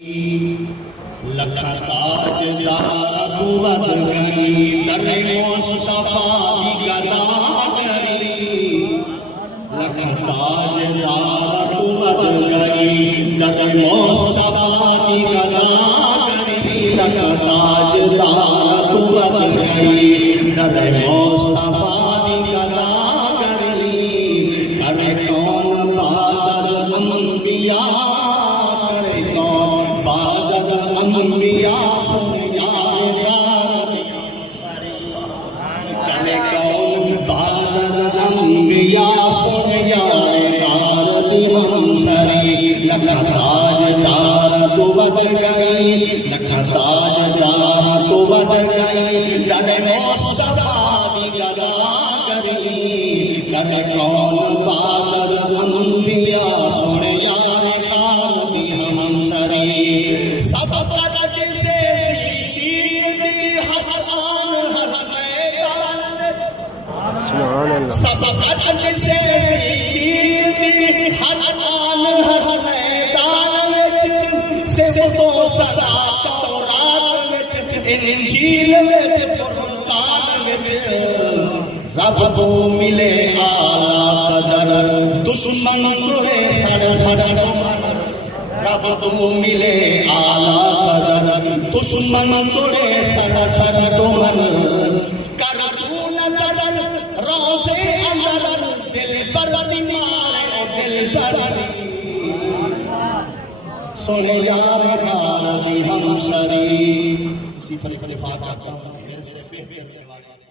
لکھا تاج دار قوت گئی در مصطفیٰ کی گدا کری لکھا تاج دار قوت گئی در مصطفیٰ کی گدا کری لکھا تاج دار قوت گئی در مصطفیٰ کی گدا کری کرے کون بادل انبیاء انبیاء سن جائے کرے کون بادل انبیاء سن جائے غارت ہم سری لکھا تاج دار قوت گئی لکھا تاج دار قوت گئی در مصطفیٰ کی گدا کری کرے کون بادل انبیاء سن جائے غارت ہم سری سبقت سے تیر دی ہر آن ہر میدان وچ صرف و سزا تورات وچ انجیل وچ فرقان وچ رب کو ملے اعلیٰ قدر دشمن توڑے سڑ سڑ رب کو ملے اعلیٰ قدر دشمن توڑے سڑ سڑ تمن کر تو نظر روزے اندر دل پر دیوار دل پر سونے یار غارت ہم سری اسی پر اتفاق کرتا ہوں میرے سے بہتر